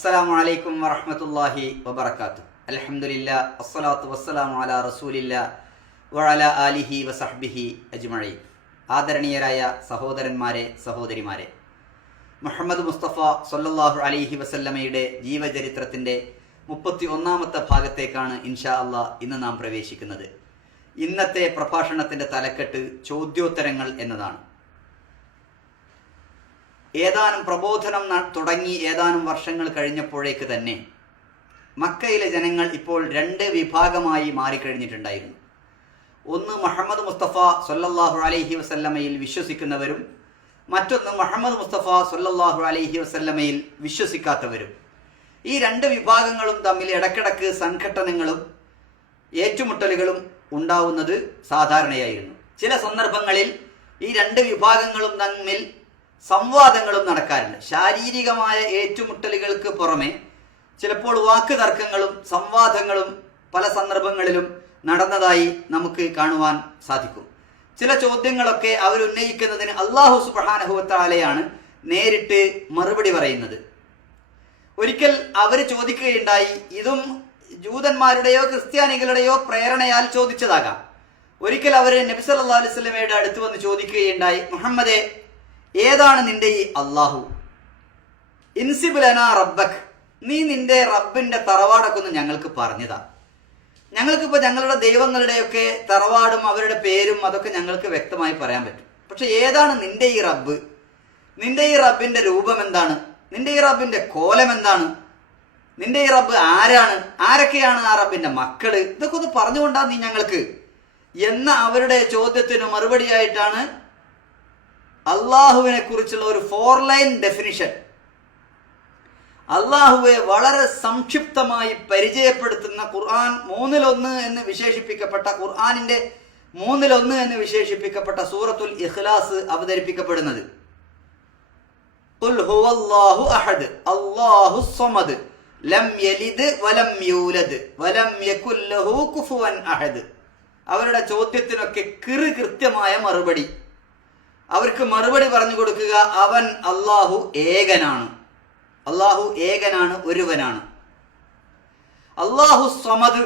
അസ്സലാമു അലൈക്കും വറഹമത്തല്ലാഹി വബർക്കാത്തു അലഹമില്ല അസ്സലാത്തു വസ്സലാമു അല റസൂലില്ല വഅല ആലിഹി വസഹ്ബിഹി അജ്മഴി ആദരണീയരായ സഹോദരന്മാരെ സഹോദരിമാരെ മുഹമ്മദ് മുസ്തഫ സൊല്ലാഹു അലിഹി വസല്ലമയുടെ ജീവചരിത്രത്തിന്റെ മുപ്പത്തി ഒന്നാമത്തെ ഭാഗത്തേക്കാണ് ഇൻഷാ അള്ളാ ഇന്ന് നാം പ്രവേശിക്കുന്നത്. ഇന്നത്തെ പ്രഭാഷണത്തിന്റെ തലക്കെട്ട് ചോദ്യോത്തരങ്ങൾ എന്നതാണ്. ഏതാനും പ്രബോധനം തുടങ്ങി ഏതാനും വർഷങ്ങൾ കഴിഞ്ഞപ്പോഴേക്ക് തന്നെ മക്കയിലെ ജനങ്ങൾ ഇപ്പോൾ രണ്ട് വിഭാഗമായി മാറിക്കഴിഞ്ഞിട്ടുണ്ടായിരുന്നു. ഒന്ന് മുഹമ്മദ് മുസ്തഫ സൊല്ലാഹു അലൈഹി വസല്ലമയിൽ വിശ്വസിക്കുന്നവരും മറ്റൊന്ന് മുഹമ്മദ് മുസ്തഫ സൊല്ലാഹു അലൈഹി വസല്ലമയിൽ വിശ്വസിക്കാത്തവരും. ഈ രണ്ട് വിഭാഗങ്ങളും തമ്മിൽ ഇടക്കിടക്ക് സംഘട്ടനങ്ങളും ഏറ്റുമുട്ടലുകളും ഉണ്ടാവുന്നത് സാധാരണയായിരുന്നു. ചില സന്ദർഭങ്ങളിൽ ഈ രണ്ട് വിഭാഗങ്ങളും തമ്മിൽ സംവാദങ്ങളും നടക്കാറുണ്ട് ശാരീരികമായ ഏറ്റുമുട്ടലുകൾക്ക് പുറമെ ചിലപ്പോൾ വാക്ക് തർക്കങ്ങളും സംവാദങ്ങളും പല സന്ദർഭങ്ങളിലും നടന്നതായി നമുക്ക് കാണുവാൻ സാധിക്കും. ചില ചോദ്യങ്ങളൊക്കെ അവരുന്നയിക്കുന്നതിന് അള്ളാഹു സുബാനഹുവത്താലയാണ് നേരിട്ട് മറുപടി പറയുന്നത്. ഒരിക്കൽ അവർ ചോദിക്കുകയുണ്ടായി ഇതും ജൂതന്മാരുടെയോ ക്രിസ്ത്യാനികളുടെയോ പ്രേരണയാൽ ചോദിച്ചതാകാം. ഒരിക്കൽ അവർ നബി സല്ലല്ലാഹു അലൈഹി വസല്ലമയുടെ അടുത്ത് വന്ന് ചോദിക്കുകയുണ്ടായി മുഹമ്മദെ ഏതാണ് നിന്റെ ഈ അള്ളാഹു ഇൻസിബുലന റബ്ബക് നീ നിന്റെ റബ്ബിന്റെ തറവാടൊക്കെ ഒന്ന് ഞങ്ങൾക്ക് പറഞ്ഞതാ. ഞങ്ങൾക്കിപ്പോ ഞങ്ങളുടെ ദൈവങ്ങളുടെയൊക്കെ തറവാടും അവരുടെ പേരും അതൊക്കെ ഞങ്ങൾക്ക് വ്യക്തമായി പറയാൻ പറ്റും. പക്ഷെ ഏതാണ് നിന്റെ ഈ റബ്ബ്? നിന്റെ ഈ റബ്ബിന്റെ രൂപം എന്താണ്? നിന്റെ ഈ റബ്ബിന്റെ കോലം എന്താണ്? നിന്റെ ഈ റബ്ബ് ആരാണ്? ആരൊക്കെയാണ് ആ റബ്ബിന്റെ മക്കൾ? ഇതൊക്കെ ഒന്ന് പറഞ്ഞുകൊണ്ടാ നീ ഞങ്ങൾക്ക്. എന്ന അവരുടെ ചോദ്യത്തിന് മറുപടിയായിട്ടാണ് അള്ളാഹുവിനെ കുറിച്ചുള്ള ഒരു ഫോർ ലൈൻ ഡെഫിനിഷൻ അള്ളാഹുവെ വളരെ സംക്ഷിപ്തമായി പരിചയപ്പെടുത്തുന്ന ഖുർആൻ മൂന്നിലൊന്ന് എന്ന് വിശേഷിപ്പിക്കപ്പെട്ട ഖുർആാനിന്റെ മൂന്നിലൊന്ന് എന്ന് വിശേഷിപ്പിക്കപ്പെട്ട സൂറത്തുൽ ഇഖ്ലാസ് അവതരിപ്പിക്കപ്പെടുന്നത്. അഹദ് ലം യലിദ് വലം യൂലദ് വലം യകുല്ലഹു കുഫുവൻ അഹദ്. അവരുടെ ചോദ്യത്തിനൊക്കെ കിറു കൃത്യമായ മറുപടി. അവർക്ക് മറുപടി പറഞ്ഞു കൊടുക്കുക അവൻ അള്ളാഹു ഏകനാണ്. അള്ളാഹു ഏകനാണ് ഒരുവനാണ്. അള്ളാഹു സമദ്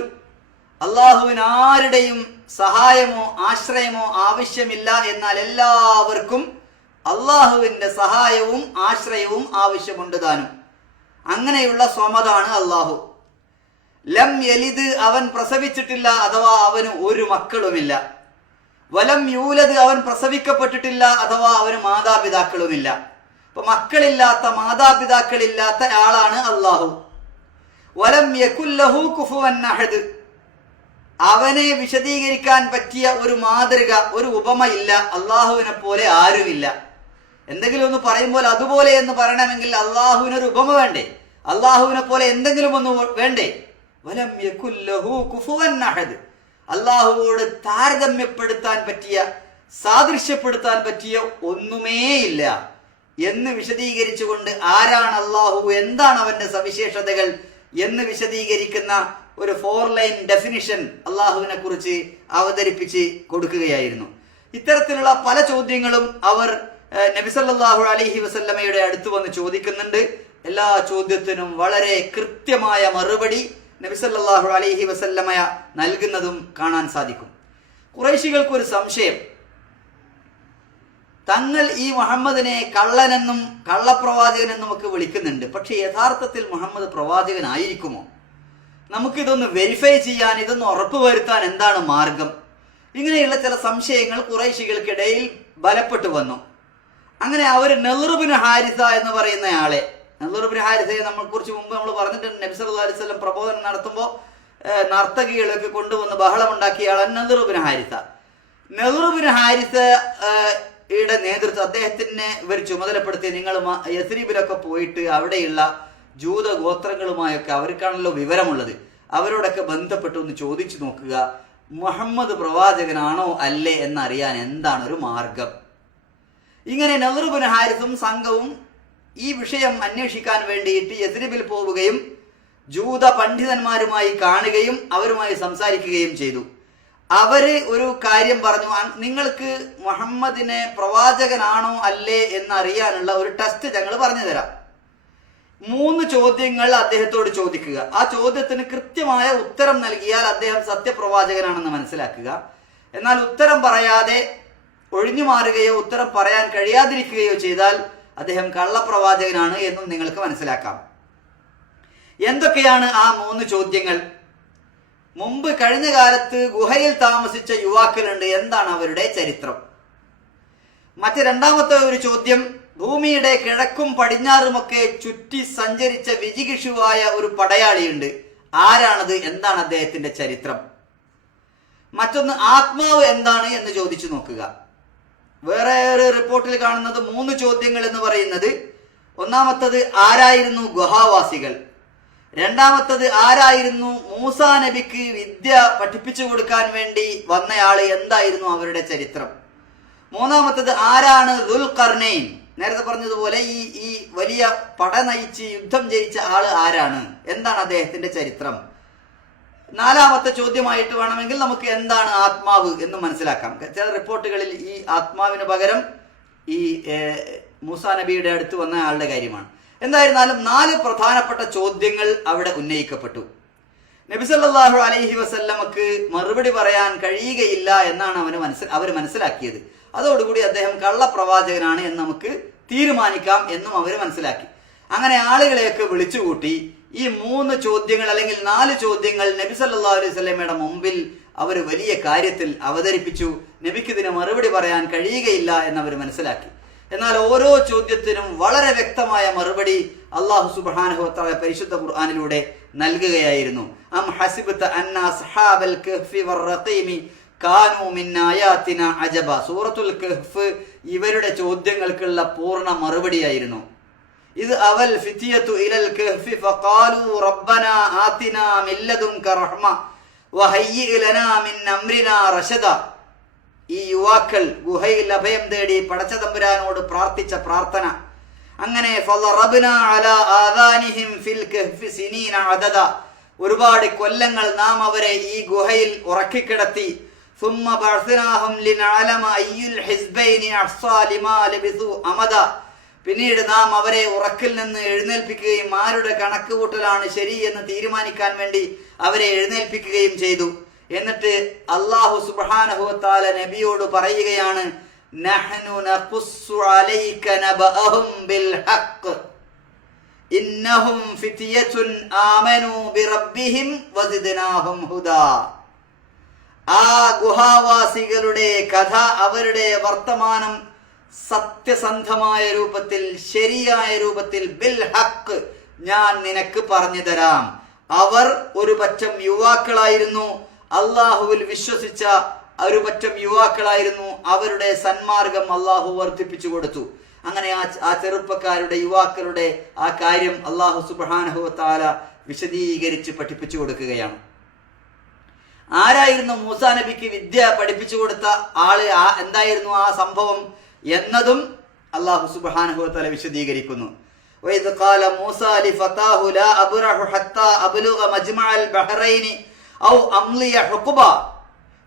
അള്ളാഹുവിന് ആരുടെയും സഹായമോ ആശ്രയമോ ആവശ്യമില്ല എന്നാൽ എല്ലാവർക്കും അള്ളാഹുവിന്റെ സഹായവും ആശ്രയവും ആവശ്യമുണ്ട് താനും. അങ്ങനെയുള്ള സ്വമതാണ് അള്ളാഹു ലം യലിദ് അവൻ പ്രസവിച്ചിട്ടില്ല അഥവാ അവന് ഒരു മക്കളുമില്ല. വലം യൂലത് അവൻ പ്രസവിക്കപ്പെട്ടിട്ടില്ല അഥവാ അവന് മാതാപിതാക്കളുമില്ല. അപ്പൊ മക്കളില്ലാത്ത മാതാപിതാക്കളില്ലാത്ത ആളാണ് അള്ളാഹു വലം യകുല്ലഹു കുഫുവൻ അഹദ്. അവനെ വിശദീകരിക്കാൻ പറ്റിയ ഒരു മാതൃക ഒരു ഉപമ ഇല്ല അള്ളാഹുവിനെ പോലെ ആരുമില്ല. എന്തെങ്കിലും ഒന്ന് പറയുമ്പോൾ അതുപോലെ എന്ന് പറയണമെങ്കിൽ അള്ളാഹുവിനൊരു ഉപമ വേണ്ടേ? അള്ളാഹുവിനെ പോലെ എന്തെങ്കിലും ഒന്ന് വേണ്ടേ? വലം യകുല്ലഹു കുഫുവൻ അഹദ്. അള്ളാഹുവോട് താരതമ്യപ്പെടുത്താൻ പറ്റിയ സാദൃശ്യപ്പെടുത്താൻ പറ്റിയ ഒന്നുമേയില്ല. എന്ന് വിശദീകരിച്ചുകൊണ്ട് ആരാണ് അള്ളാഹു എന്താണ് അവന്റെ സവിശേഷതകൾ എന്ന് വിശദീകരിക്കുന്ന ഒരു ഫോർ ലൈൻ ഡെഫിനിഷൻ അള്ളാഹുവിനെ കുറിച്ച് അവതരിപ്പിച്ച് കൊടുക്കുകയായിരുന്നു. ഇത്തരത്തിലുള്ള പല ചോദ്യങ്ങളും അവർ നബിസല്ലാഹു അലൈഹി വസല്ലമയുടെ അടുത്ത് വന്ന് ചോദിക്കുന്നുണ്ട്. എല്ലാ ചോദ്യത്തിനും വളരെ കൃത്യമായ മറുപടി നബി സല്ലല്ലാഹു അലൈഹി വസല്ലമയ നൽകുന്നതും കാണാൻ സാധിക്കും. കുറേശികൾക്കൊരു സംശയം. തങ്ങൾ ഈ മുഹമ്മദിനെ കള്ളനെന്നും കള്ളപ്രവാചകനെന്നും ഒക്കെ വിളിക്കുന്നുണ്ട്. പക്ഷേ യഥാർത്ഥത്തിൽ മുഹമ്മദ് പ്രവാചകനായിരിക്കുമോ? നമുക്കിതൊന്ന് വെരിഫൈ ചെയ്യാൻ ഇതൊന്ന് ഉറപ്പുവരുത്താൻ എന്താണ് മാർഗം? ഇങ്ങനെയുള്ള ചില സംശയങ്ങൾ കുറേശികൾക്കിടയിൽ ബലപ്പെട്ടു വന്നു. അങ്ങനെ അവർ നെഹ്റുബിന് ഹാരിസ എന്ന് പറയുന്ന നെഹ്റുബിന് ഹാരിസയെ നമ്മൾ കുറച്ച് മുമ്പ് നമ്മൾ പറഞ്ഞിട്ടുണ്ട്. നബി സല്ലല്ലാഹു അലൈഹി പ്രബോധനം നടത്തുമ്പോൾ നർത്തകികളൊക്കെ കൊണ്ടുവന്ന് ബഹളമുണ്ടാക്കിയ ആളാണ് നെഹ്റുബിന് ഹാരിസ. നെഹ്റുബിൻ ഹാരിസ യുടെ നേതൃത്വം അദ്ദേഹത്തിനെ ഇവർ ചുമതലപ്പെടുത്തി നിങ്ങൾ യസ്രീബിലൊക്കെ പോയിട്ട് അവിടെയുള്ള ജൂത ഗോത്രങ്ങളുമായൊക്കെ അവർക്കാണല്ലോ വിവരമുള്ളത്. അവരോടൊക്കെ ബന്ധപ്പെട്ട് ഒന്ന് ചോദിച്ചു നോക്കുക. മുഹമ്മദ് പ്രവാചകനാണോ അല്ലേ എന്നറിയാൻ എന്താണ് ഒരു മാർഗം? ഇങ്ങനെ നെഹ്റുബിൻ ഹാരിസും സംഘവും ഈ വിഷയം അന്വേഷിക്കാൻ വേണ്ടിയിട്ട് യസ്രിബിൽ പോവുകയും ജൂത പണ്ഡിതന്മാരുമായി കാണുകയും അവരുമായി സംസാരിക്കുകയും ചെയ്തു. അവർ ഒരു കാര്യം പറഞ്ഞു നിങ്ങൾക്ക് മുഹമ്മദിനെ പ്രവാചകനാണോ അല്ലേ എന്ന് അറിയാനുള്ള ഒരു ടെസ്റ്റ് ഞങ്ങൾ പറഞ്ഞു തരാം മൂന്ന് ചോദ്യങ്ങൾ അദ്ദേഹത്തോട് ചോദിക്കുക. ആ ചോദ്യത്തിന് കൃത്യമായ ഉത്തരം നൽകിയാൽ അദ്ദേഹം സത്യപ്രവാചകനാണെന്ന് മനസ്സിലാക്കുക. എന്നാൽ ഉത്തരം പറയാതെ ഒഴിഞ്ഞു മാറുകയോ ഉത്തരം പറയാൻ കഴിയാതിരിക്കുകയോ ചെയ്താൽ അദ്ദേഹം കള്ളപ്രവാചകനാണ് എന്നും നിങ്ങൾക്ക് മനസ്സിലാക്കാം. എന്തൊക്കെയാണ് ആ മൂന്ന് ചോദ്യങ്ങൾ? മുമ്പ് കഴിഞ്ഞ കാലത്ത് ഗുഹയിൽ താമസിച്ച യുവാക്കളുണ്ട്. എന്താണ് അവരുടെ ചരിത്രം? മറ്റ് രണ്ടാമത്തെ ഒരു ചോദ്യം ഭൂമിയുടെ കിഴക്കും പടിഞ്ഞാറുമൊക്കെ ചുറ്റി സഞ്ചരിച്ച വിജികിഷുവായ ഒരു പടയാളിയുണ്ട്. ആരാണത്? എന്താണ് അദ്ദേഹത്തിന്റെ ചരിത്രം? മറ്റൊന്ന് ആത്മാവ് എന്താണ് എന്ന് ചോദിച്ചു നോക്കുക. വേറെ ഒരു റിപ്പോർട്ടിൽ കാണുന്നത് മൂന്ന് ചോദ്യങ്ങൾ എന്ന് പറയുന്നത് ഒന്നാമത്തത് ആരായിരുന്നു ഗുഹാവാസികൾ? രണ്ടാമത്തത് ആരായിരുന്നു മൂസാ നബിക്ക് വിദ്യ പഠിപ്പിച്ചു കൊടുക്കാൻ വേണ്ടി വന്നയാൾ? എന്തായിരുന്നു അവരുടെ ചരിത്രം? മൂന്നാമത്തത് ആരാണ് ദുൽഖർണൈൻ? നേരത്തെ പറഞ്ഞതുപോലെ ഈ ഈ വലിയ പട നയിച്ച് യുദ്ധം ജയിച്ച ആൾ ആരാണ്? എന്താണ് അദ്ദേഹത്തിന്റെ ചരിത്രം? നാലാമത്തെ ചോദ്യമായിട്ട് വേണമെങ്കിൽ നമുക്ക് എന്താണ് ആത്മാവ് എന്ന് മനസ്സിലാക്കാം. ചില റിപ്പോർട്ടുകളിൽ ഈ ആത്മാവിന് പകരം ഈ മൂസ നബിയുടെ അടുത്ത് വന്ന ആളുടെ കാര്യമാണ്. എന്തായിരുന്നാലും നാല് പ്രധാനപ്പെട്ട ചോദ്യങ്ങൾ അവിടെ ഉന്നയിക്കപ്പെട്ടു. നബിസല്ലാഹു അലൈഹി വസല്ലമക്ക് മറുപടി പറയാൻ കഴിയുകയില്ല എന്നാണ് അവന് മനസ്സിൽ അവർ മനസ്സിലാക്കിയത്. അതോടുകൂടി അദ്ദേഹം കള്ളപ്രവാചകനാണ് എന്ന് നമുക്ക് തീരുമാനിക്കാം എന്നും അവർ മനസ്സിലാക്കി. അങ്ങനെ ആളുകളെയൊക്കെ വിളിച്ചുകൂട്ടി ഈ മൂന്ന് ചോദ്യങ്ങൾ അല്ലെങ്കിൽ നാല് ചോദ്യങ്ങൾ നബി സല്ലാ അലൈഹി സ്വലമയുടെ മുമ്പിൽ അവർ വലിയ കാര്യത്തിൽ അവതരിപ്പിച്ചു. നബിക്ക് ഇതിന് മറുപടി പറയാൻ കഴിയുകയില്ല എന്നവർ മനസ്സിലാക്കി. എന്നാൽ ഓരോ ചോദ്യത്തിനും വളരെ വ്യക്തമായ മറുപടി അള്ളാഹു സുബ്ഹാനഹു വതആല പരിശുദ്ധ ഖുർആാനിലൂടെ നൽകുകയായിരുന്നു. അം ഹസിബത്ത് കാനു അജബ. സൂറത്തുൽ കഹ്ഫ് ഇവരുടെ ചോദ്യങ്ങൾക്കുള്ള പൂർണ മറുപടിയായിരുന്നു. ഇത് അവൽ ഫിത്തിയത്തു ഇലൽ കഹ്ഫി ഫഖാലു റബ്ബന ആതിനാ മിൻ ലദുൻക റഹ്മ വഹയ്യി ലനാ മിൻ അംരിനാ റശദ ഈ യുവാക്കൾ ഗുഹയിൽ അഭയം തേടി പടച്ചതമ്പുരാനോട് പ്രാർത്ഥിച്ച പ്രാർത്ഥന അങ്ങനെ ഫളറബ്ന അലാ ആദാനിഹിം ഫിൽ കഹ്ഫി സിനീന അദദ ഒരുപാട് കൊല്ലങ്ങൾ നാം അവരെ ഈ ഗുഹയിൽ ഉറക്കിക്കിടത്തി ثم بعثناهم لنعلم أي الحزبين أحصى لما لبثوا أمدا പിന്നീട് നാം അവരെ ഉറക്കിൽ നിന്ന് എഴുന്നേൽപ്പിക്കുകയും ആരുടെ കണക്ക് കൂട്ടലാണ് ശരി എന്ന് തീരുമാനിക്കാൻ വേണ്ടി അവരെ എഴുന്നേൽപ്പിക്കുകയും ചെയ്തു. എന്നിട്ട് അള്ളാഹു സുബാനഹുത്താല നബിയോട് പറയുകയാണ് ആ ഗുഹാവാസികളുടെ കഥ അവരുടെ വർത്തമാനം സത്യസന്ധമായ രൂപത്തിൽ ശരിയായ രൂപത്തിൽ ബിൽ ഹക്ക് ഞാൻ നിനക്ക് പറഞ്ഞു തരാം. അവർ ഒരു പറ്റം യുവാക്കളായിരുന്നു. അള്ളാഹുവിൽ വിശ്വസിച്ച ഒരു പറ്റം യുവാക്കളായിരുന്നു. അവരുടെ സന്മാർഗം അള്ളാഹു വർദ്ധിപ്പിച്ചു കൊടുത്തു. അങ്ങനെ ആ ആ ചെറുപ്പക്കാരുടെ യുവാക്കളുടെ ആ കാര്യം അള്ളാഹു സുബ്ഹാനഹു താല വിശദീകരിച്ച് പഠിപ്പിച്ചു കൊടുക്കുകയാണ്. ആരായിരുന്നു മൂസാ നബിക്ക് വിദ്യ പഠിപ്പിച്ചു കൊടുത്ത ആൾ? എന്തായിരുന്നു ആ സംഭവം? എന്നതും അള്ളാഹു സുബ്ഹാനഹു തആല വിശദീകരിക്കുന്നു وإذ قال موسى لفتاه لا أبرح حتى أبلغ مجمع البحرين أو أمضي حقبا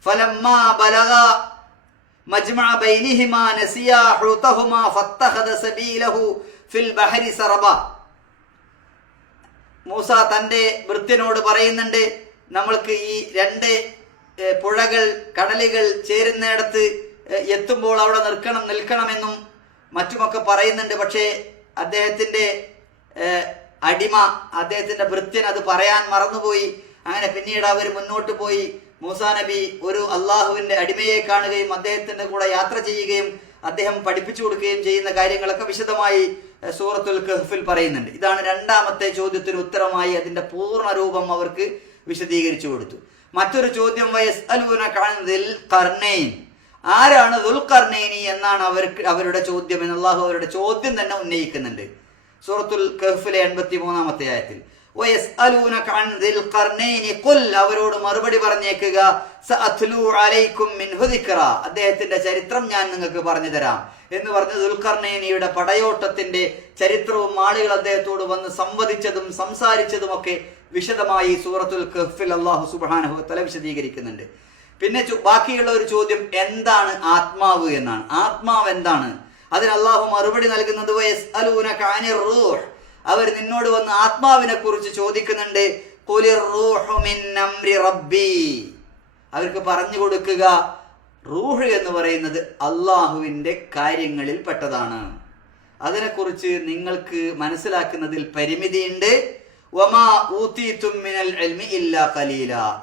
فلما بلغا مجمع بينهما نسيا حوتهما فاتخذ سبيله في البحر سربا മൂസ തന്റെ ഭൃത്യനോട് പറയുന്നുണ്ട് നമ്മൾക്ക് ഈ രണ്ട് ഏർ, പുഴകൾ കടലുകൾ ചേരുന്നിടത്ത് ഏർ, എത്തുമ്പോൾ അവിടെ നിൽക്കണം നിൽക്കണമെന്നും മറ്റുമൊക്കെ പറയുന്നുണ്ട്. പക്ഷേ അദ്ദേഹത്തിന്റെ അടിമ അദ്ദേഹത്തിന്റെ ഭൃത്യൻ അത് പറയാൻ മറന്നുപോയി. അങ്ങനെ പിന്നീട് അവർ മുന്നോട്ട് പോയി. മൂസാ നബി ഒരു അള്ളാഹുവിന്റെ അടിമയെ കാണുകയും അദ്ദേഹത്തിന്റെ കൂടെ യാത്ര ചെയ്യുകയും അദ്ദേഹം പഠിപ്പിച്ചു കൊടുക്കുകയും ചെയ്യുന്ന കാര്യങ്ങളൊക്കെ വിശദമായി സൂറത്തുൽ കഹ്ഫിൽ പറയുന്നുണ്ട്. ഇതാണ് രണ്ടാമത്തെ ചോദ്യത്തിന് ഉത്തരമായി അതിന്റെ പൂർണ രൂപം അവർക്ക് വിശദീകരിച്ചു കൊടുത്തു. മറ്റൊരു ചോദ്യം വയസ് അലൂന കാണുന്നതിൽ കർണൈൻ ആരാണ് ദുൽഖർനൈനി എന്നാണ് അവർക്ക് അവരുടെ ചോദ്യം എന്ന് അള്ളാഹു അവരുടെ ചോദ്യം തന്നെ ഉന്നയിക്കുന്നുണ്ട്. സൂറത്തുൽ കഹഫിലെ എൺപത്തി മൂന്നാമത്തെ ആയത്തിൽ അവരോട് മറുപടി പറഞ്ഞേക്കുക. അദ്ദേഹത്തിന്റെ ചരിത്രം ഞാൻ നിങ്ങൾക്ക് പറഞ്ഞു തരാം എന്ന് പറഞ്ഞ ദുൽഖർനൈനിയുടെ പടയോട്ടത്തിന്റെ ചരിത്രവും ആളുകൾ അദ്ദേഹത്തോട് വന്ന് സംവദിച്ചതും സംസാരിച്ചതും ഒക്കെ വിശദമായി സൂറത്തുൽ കഹ്ഫിൽ അള്ളാഹു സുബാനഹു തല വിശദീകരിക്കുന്നുണ്ട്. പിന്നെ ബാക്കിയുള്ള ഒരു ചോദ്യം എന്താണ് ആത്മാവ് എന്നാണ്. ആത്മാവ് എന്താണ്? അതിന് അള്ളാഹു മറുപടി നൽകുന്നത് അവർ നിന്നോട് വന്ന് ആത്മാവിനെ കുറിച്ച് ചോദിക്കുന്നുണ്ട് "ഖുലിർ റൂഹു മിൻ അംരി റബ്ബി. അവർക്ക് പറഞ്ഞു കൊടുക്കുക റൂഹ് എന്ന് പറയുന്നത് അള്ളാഹുവിന്റെ കാര്യങ്ങളിൽ പെട്ടതാണ്. അതിനെക്കുറിച്ച് നിങ്ങൾക്ക് മനസ്സിലാക്കുന്നതിൽ പരിമിതിയുണ്ട്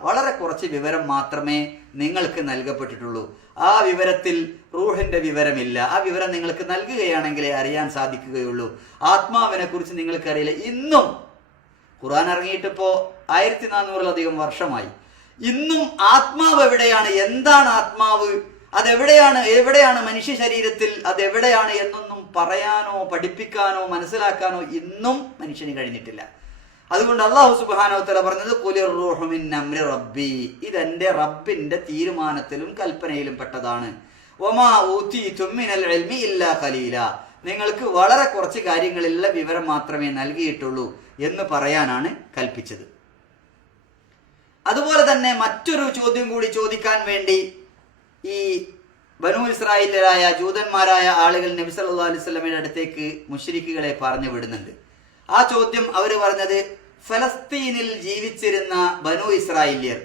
വളരെ കുറച്ച് വിവരം മാത്രമേ നിങ്ങൾക്ക് നൽകപ്പെട്ടിട്ടുള്ളൂ. ആ വിവരത്തിൽ റൂഹിന്റെ വിവരമില്ല. ആ വിവരം നിങ്ങൾക്ക് നൽകുകയാണെങ്കിലേ അറിയാൻ സാധിക്കുകയുള്ളൂ. ആത്മാവിനെ കുറിച്ച് നിങ്ങൾക്കറിയില്ല. ഇന്നും ഖുർആൻ ഇറങ്ങിയിട്ടിപ്പോ ആയിരത്തി നാനൂറിലധികം വർഷമായി. ഇന്നും ആത്മാവ് എവിടെയാണ്? എന്താണ് ആത്മാവ്? അതെവിടെയാണ്? എവിടെയാണ് മനുഷ്യ ശരീരത്തിൽ? അതെവിടെയാണ് എന്നൊന്നും പറയാനോ പഠിപ്പിക്കാനോ മനസ്സിലാക്കാനോ ഇന്നും മനുഷ്യന് കഴിഞ്ഞിട്ടില്ല. അതുകൊണ്ട് അള്ളാഹു സുബാനോത്തല തല പറഞ്ഞത് "ഖുലിർ റൂഹു മിൻ അംരി റബ്ബി ഇതെന്റെ റബ്ബിന്റെ തീരുമാനത്തിലും കൽപ്പനയിലും പെട്ടതാണ്. ഇല്ലാ നിങ്ങൾക്ക് വളരെ കുറച്ച് കാര്യങ്ങളിലുള്ള വിവരം മാത്രമേ നൽകിയിട്ടുള്ളൂ എന്ന് പറയാനാണ് കൽപ്പിച്ചത്. അതുപോലെ തന്നെ മറ്റൊരു ചോദ്യം കൂടി ചോദിക്കാൻ വേണ്ടി ഈ ബനു ഇസ്രായേലരായ ജൂതന്മാരായ ആളുകൾ നബി സല്ലല്ലാഹു അലൈഹി വസല്ലമയുടെ അടുത്തേക്ക് മുശ്രിക്കുകളെ പറഞ്ഞു വിടുന്നുണ്ട്. ആ ചോദ്യം അവർ പറഞ്ഞത് ഫലസ്തീനിൽ ജീവിച്ചിരുന്ന ബനു ഇസ്രായേലിയർ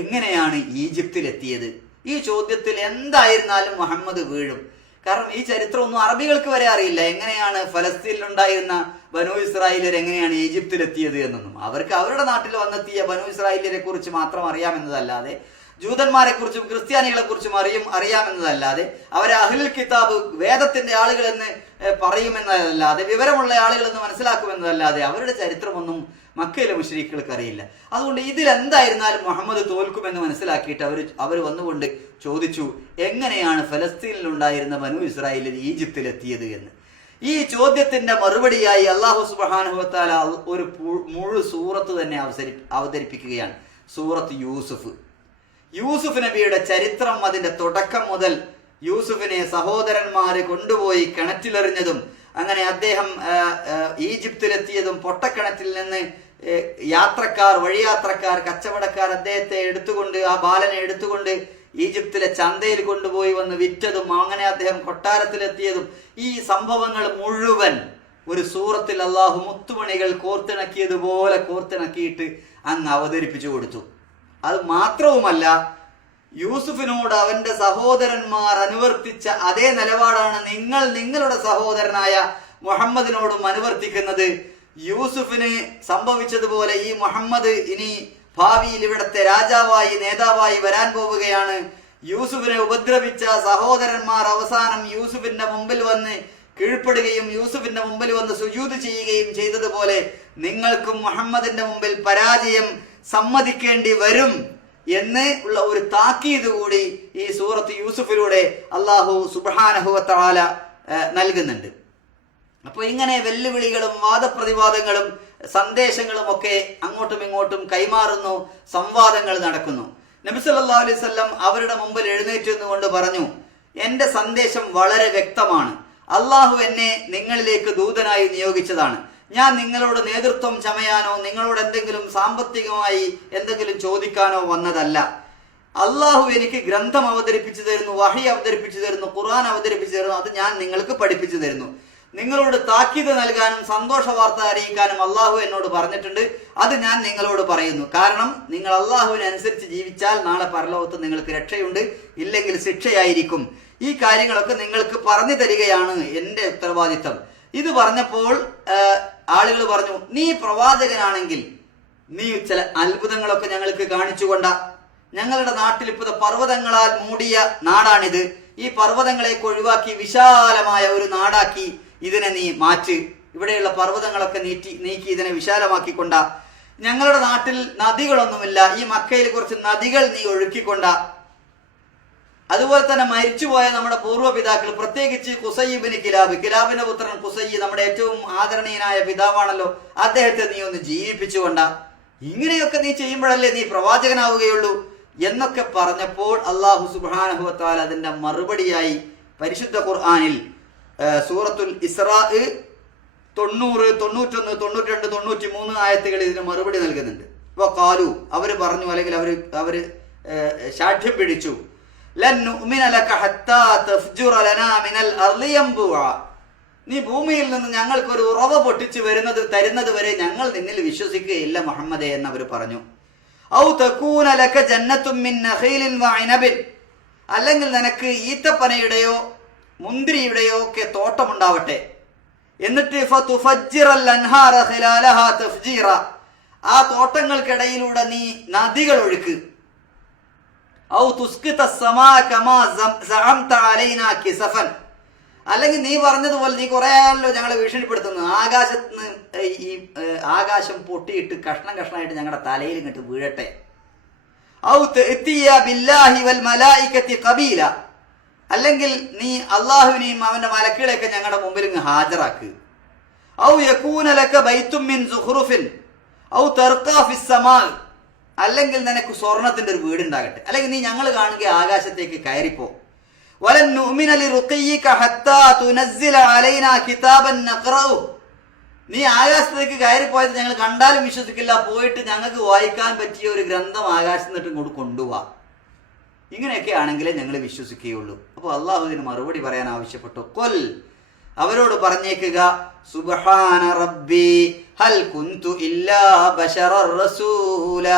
എങ്ങനെയാണ് ഈജിപ്തിലെത്തിയത്? ഈ ചോദ്യത്തിൽ എന്തായിരുന്നാലും മുഹമ്മദ് വീഴും. കാരണം ഈ ചരിത്രം ഒന്നും അറബികൾക്ക് വരെ അറിയില്ല. എങ്ങനെയാണ് ഫലസ്തീനിൽ ഉണ്ടായിരുന്ന ബനു ഇസ്രായേലിയർ എങ്ങനെയാണ് ഈജിപ്തിലെത്തിയത് എന്നൊന്നും. അവർക്ക് അവരുടെ നാട്ടിൽ വന്നെത്തിയ ബനു ഇസ്രായേലിയരെ കുറിച്ച് മാത്രം അറിയാമെന്നതല്ലാതെ ജൂതന്മാരെ കുറിച്ചും ക്രിസ്ത്യാനികളെ കുറിച്ചും അറിയും അറിയാമെന്നതല്ലാതെ അവരെ അഹ്ലുൽ കിതാബ് വേദത്തിന്റെ ആളുകൾ എന്ന് പറയുമെന്നതല്ലാതെ വിവരമുള്ള ആളുകൾ എന്ന് മനസ്സിലാക്കുമെന്നതല്ലാതെ അവരുടെ ചരിത്രമൊന്നും മക്കയിലെ മുഷരീഖുകൾക്ക് അറിയില്ല. അതുകൊണ്ട് ഇതിലെന്തായിരുന്നാലും മുഹമ്മദ് തോൽക്കുമെന്ന് മനസ്സിലാക്കിയിട്ട് അവർ അവർ വന്നുകൊണ്ട് ചോദിച്ചു എങ്ങനെയാണ് ഫലസ്തീനിൽ ഉണ്ടായിരുന്ന ബനു ഇസ്രായേലിൽ ഈജിപ്തിലെത്തിയത് എന്ന്. ഈ ചോദ്യത്തിന്റെ മറുപടിയായി അള്ളാഹു സുബാനുഭവത്താല ഒരു മുഴു സൂറത്ത് തന്നെ അവസരി അവതരിപ്പിക്കുകയാണ്. സൂറത്ത് യൂസുഫ്. യൂസുഫ് നബിയുടെ ചരിത്രം അതിന്റെ തുടക്കം മുതൽ യൂസുഫിനെ സഹോദരന്മാരെ കൊണ്ടുപോയി കിണറ്റിലെറിഞ്ഞതും അങ്ങനെ അദ്ദേഹം ഈജിപ്തിലെത്തിയതും പൊട്ടക്കിണറ്റിൽ നിന്ന് യാത്രക്കാർ വഴിയാത്രക്കാർ കച്ചവടക്കാർ അദ്ദേഹത്തെ എടുത്തുകൊണ്ട് ആ ബാലനെ എടുത്തുകൊണ്ട് ഈജിപ്തിലെ ചന്തയിൽ കൊണ്ടുപോയി വന്ന് വിറ്റതും അങ്ങനെ അദ്ദേഹം കൊട്ടാരത്തിലെത്തിയതും ഈ സംഭവങ്ങൾ മുഴുവൻ ഒരു സൂറത്തിൽ അള്ളാഹു മുത്തുമണികൾ കോർത്തിണക്കിയതുപോലെ കോർത്തിണക്കിയിട്ട് അങ്ങ് അവതരിപ്പിച്ചു കൊടുത്തു. അത് മാത്രവുമല്ല യൂസുഫിനോട് അവന്റെ സഹോദരന്മാർ അനുവർത്തിച്ച അതേ നിലപാടാണ് നിങ്ങൾ നിങ്ങളുടെ സഹോദരനായ മുഹമ്മദിനോടും അനുവർത്തിക്കുന്നത്. യൂസുഫിന് സംഭവിച്ചതുപോലെ ഈ മുഹമ്മദ് ഇനി ഭാവിയിൽ ഇവിടത്തെ രാജാവായി നേതാവായി വരാൻ പോവുകയാണ്. യൂസുഫിനെ ഉപദ്രവിച്ച സഹോദരന്മാർ അവസാനം യൂസുഫിന്റെ മുമ്പിൽ വന്ന് കീഴ്പ്പെടുകയും യൂസുഫിന്റെ മുമ്പിൽ വന്ന് സുജൂത് ചെയ്യുകയും ചെയ്തതുപോലെ നിങ്ങൾക്കും മുഹമ്മദിന്റെ മുമ്പിൽ പരാജയം സമ്മതിക്കേണ്ടി വരും എന്ന് ഉള്ള ഒരു താക്കീത് കൂടി ഈ സൂറത്ത് യൂസുഫിലൂടെ അള്ളാഹു സുബാനഹുവത്താല നൽകുന്നുണ്ട്. അപ്പോൾ ഇങ്ങനെ വെല്ലുവിളികളും വാദപ്രതിവാദങ്ങളും സന്ദേശങ്ങളും ഒക്കെ അങ്ങോട്ടും ഇങ്ങോട്ടും കൈമാറുന്നു സംവാദങ്ങൾ നടക്കുന്നു. നബി സല്ലല്ലാഹു അലൈഹി വസല്ലം അവരുടെ മുമ്പിൽ എഴുന്നേറ്റ് നിന്നുകൊണ്ട് പറഞ്ഞു എന്റെ സന്ദേശം വളരെ വ്യക്തമാണ്. അള്ളാഹു എന്നെ നിങ്ങളിലേക്ക് ദൂതനായി നിയോഗിച്ചതാണ്. ഞാൻ നിങ്ങളോട് നേതൃത്വം ചമയാനോ നിങ്ങളോട് എന്തെങ്കിലും സാമ്പത്തികമായി എന്തെങ്കിലും ചോദിക്കാനോ വന്നതല്ല. അള്ളാഹു എനിക്ക് ഗ്രന്ഥം അവതരിപ്പിച്ചു തരുന്നു വഹി അവതരിപ്പിച്ചു തരുന്നു ഖുർആൻ അവതരിപ്പിച്ചു തരുന്നു അത് ഞാൻ നിങ്ങൾക്ക് പഠിപ്പിച്ചു തരുന്നു. നിങ്ങളോട് താക്കീത് നൽകാനും സന്തോഷ വാർത്ത അറിയിക്കാനും അള്ളാഹു എന്നോട് പറഞ്ഞിട്ടുണ്ട്. അത് ഞാൻ നിങ്ങളോട് പറയുന്നു. കാരണം നിങ്ങൾ അള്ളാഹുവിനനുസരിച്ച് ജീവിച്ചാൽ നാളെ പരലോകത്ത് നിങ്ങൾക്ക് രക്ഷയുണ്ട്. ഇല്ലെങ്കിൽ ശിക്ഷയായിരിക്കും. ഈ കാര്യങ്ങളൊക്കെ നിങ്ങൾക്ക് പറഞ്ഞു തരികയാണ് എന്റെ ഉത്തരവാദിത്തം. ഇത് പറഞ്ഞപ്പോൾ ആളുകൾ പറഞ്ഞു നീ പ്രവാചകനാണെങ്കിൽ നീ ചില അത്ഭുതങ്ങളൊക്കെ ഞങ്ങൾക്ക് കാണിച്ചുകൊണ്ട. ഞങ്ങളുടെ നാട്ടിൽ ഇപ്പോൾ പർവതങ്ങളാൽ മൂടിയ നാടാണിത്. ഈ പർവതങ്ങളെ ഒഴിവാക്കി വിശാലമായ ഒരു നാടാക്കി ഇതിനെ നീ മാറ്റ്. ഇവിടെയുള്ള പർവതങ്ങളൊക്കെ നീറ്റി നീക്കി ഇതിനെ വിശാലമാക്കിക്കൊണ്ട. ഞങ്ങളുടെ നാട്ടിൽ നദികളൊന്നുമില്ല. ഈ മക്കയിൽ കുറച്ച് നദികൾ നീ ഒഴുക്കിക്കൊണ്ട. അതുപോലെ തന്നെ മരിച്ചുപോയ നമ്മുടെ പൂർവപിതാക്കൾ പ്രത്യേകിച്ച് കുസയ്യിബിന് കിലാബ്. കിലാബിന്റെ പുത്രൻ കുസയ്യി നമ്മുടെ ഏറ്റവും ആദരണീയനായ പിതാവാണല്ലോ. അദ്ദേഹത്തെ നീ ഒന്ന് ജീവിപ്പിച്ചുകൊണ്ട. ഇങ്ങനെയൊക്കെ നീ ചെയ്യുമ്പോഴല്ലേ നീ പ്രവാചകനാവുകയുള്ളൂ എന്നൊക്കെ പറഞ്ഞപ്പോൾ അള്ളാഹു സുബാനഹുത്താൽ അതിന്റെ മറുപടിയായി പരിശുദ്ധ ഖുർആാനിൽ സൂറത്തുൽ ഇസ്രാ തൊണ്ണൂറ് തൊണ്ണൂറ്റൊന്ന് തൊണ്ണൂറ്റി രണ്ട് തൊണ്ണൂറ്റി മൂന്ന് ആയത്തുകൾ ഇതിന് മറുപടി നൽകുന്നുണ്ട്. ഇപ്പൊ കാലു അവർ പറഞ്ഞു അല്ലെങ്കിൽ അവർ അവർ ശാഠ്യം പിടിച്ചു. നീ ഭൂമിയിൽ നിന്ന് ഞങ്ങൾക്ക് ഒരു ഉറവ പൊട്ടിച്ചു വരുന്നത് തരുന്നത് വരെ ഞങ്ങൾ നിന്നിൽ വിശ്വസിക്കുകയില്ല മുഹമ്മദേ എന്നവർ പറഞ്ഞു. ഔ തക്കൂനലക്ക ലക ജന്നത്തും അല്ലെങ്കിൽ നിനക്ക് ഈത്തപ്പനയുടെയോ മുന്തിരിയുടെയോ ഇവിടെയൊക്കെ തോട്ടമുണ്ടാവട്ടെ. എന്നിട്ട് ആ തോട്ടങ്ങൾക്കിടയിലൂടെ നീ നദികൾ ഒഴുക്ക്. അല്ലെങ്കിൽ നീ പറഞ്ഞതുപോലെ നീ കുറെ ആണല്ലോ ഞങ്ങളെ ഭീഷണിപ്പെടുത്തുന്നു ആകാശത്ത് നിന്ന് ഈ ആകാശം പൊട്ടിയിട്ട് കഷ്ണം കഷ്ണമായിട്ട് ഞങ്ങളുടെ തലയിൽ ഇങ്ങോട്ട് വീഴട്ടെ. ഔ ബില്ലാഹി വൽ മലായികത്തി ഖബീല. അല്ലെങ്കിൽ നീ അള്ളാഹുവിനെയും അവന്റെ മലക്കുകളെയൊക്കെ ഞങ്ങളുടെ മുമ്പിൽ ഇങ്ങ് ഹാജരാക്ക്. ഔ യകൂന ലക സുഹുറുഫിൻ ഔ തർക്കാ ഫിസ് സമാ. അല്ലെങ്കിൽ നിനക്ക് സ്വർണത്തിന്റെ ഒരു വീടുണ്ടാകട്ടെ. അല്ലെങ്കിൽ നീ ഞങ്ങൾ കാണുക ആകാശത്തേക്ക് കയറിപ്പോ. വലൻ ഹത്താ അലൈനാ കിതാബൻ നഖറഉ നീ ആകാശത്തേക്ക് കയറിപ്പോയത് ഞങ്ങൾ കണ്ടാലും വിശ്വസിക്കില്ല. പോയിട്ട് ഞങ്ങൾക്ക് വായിക്കാൻ പറ്റിയ ഒരു ഗ്രന്ഥം ആകാശത്ത് നിന്നിട്ട് ഇങ്ങോട്ട് കൊണ്ടുപോവാ ഇങ്ങനെയൊക്കെ ആണെങ്കിലേ ഞങ്ങൾ വിശ്വസിക്കുകയുള്ളൂ. അപ്പോൾ അള്ളാഹുവിന് മറുപടി പറയാൻ ആവശ്യപ്പെട്ടു. കൊൽ അവരോട് പറഞ്ഞേക്കുക സുബ്ഹാന റബ്ബി ഹൽ കുന്തു ഇല്ലാ റസൂല.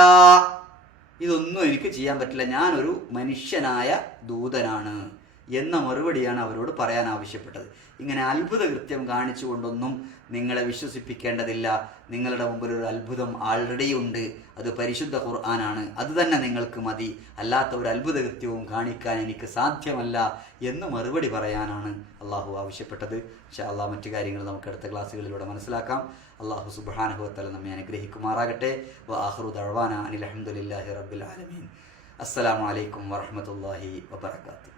ഇതൊന്നും എനിക്ക് ചെയ്യാൻ പറ്റില്ല. ഞാനൊരു മനുഷ്യനായ ദൂതനാണ്. എന്ന മറുപടിയാണ് അവരോട് പറയാൻ ആവശ്യപ്പെട്ടത്. ഇങ്ങനെ അത്ഭുത കൃത്യം കാണിച്ചുകൊണ്ടൊന്നും നിങ്ങളെ വിശ്വസിപ്പിക്കേണ്ടതില്ല. നിങ്ങളുടെ മുമ്പിൽ ഒരു അത്ഭുതം ആൾറെഡി ഉണ്ട്. അത് പരിശുദ്ധ ഖുർആനാണ്. അത് തന്നെ നിങ്ങൾക്ക് മതി. അല്ലാത്ത ഒരു അത്ഭുത കൃത്യവും കാണിക്കാൻ എനിക്ക് സാധ്യമല്ല എന്ന് മറുപടി പറയാനാണ് അള്ളാഹു ആവശ്യപ്പെട്ടത്. പക്ഷേ അള്ളാഹ് മറ്റു കാര്യങ്ങൾ നമുക്ക് അടുത്ത ക്ലാസ്സുകളിലൂടെ മനസ്സിലാക്കാം. അള്ളാഹു സുബാനഹുത്തല നമ്മെ അനുഗ്രഹിക്കുമാറാകട്ടെ. വാഹ്റു ദഴവാന അനിൽ റബ്ബിൽ ആലമീൻ. അസ്സലാമു അലൈക്കും വറഹമത്തല്ലാഹി വബർക്കാത്തു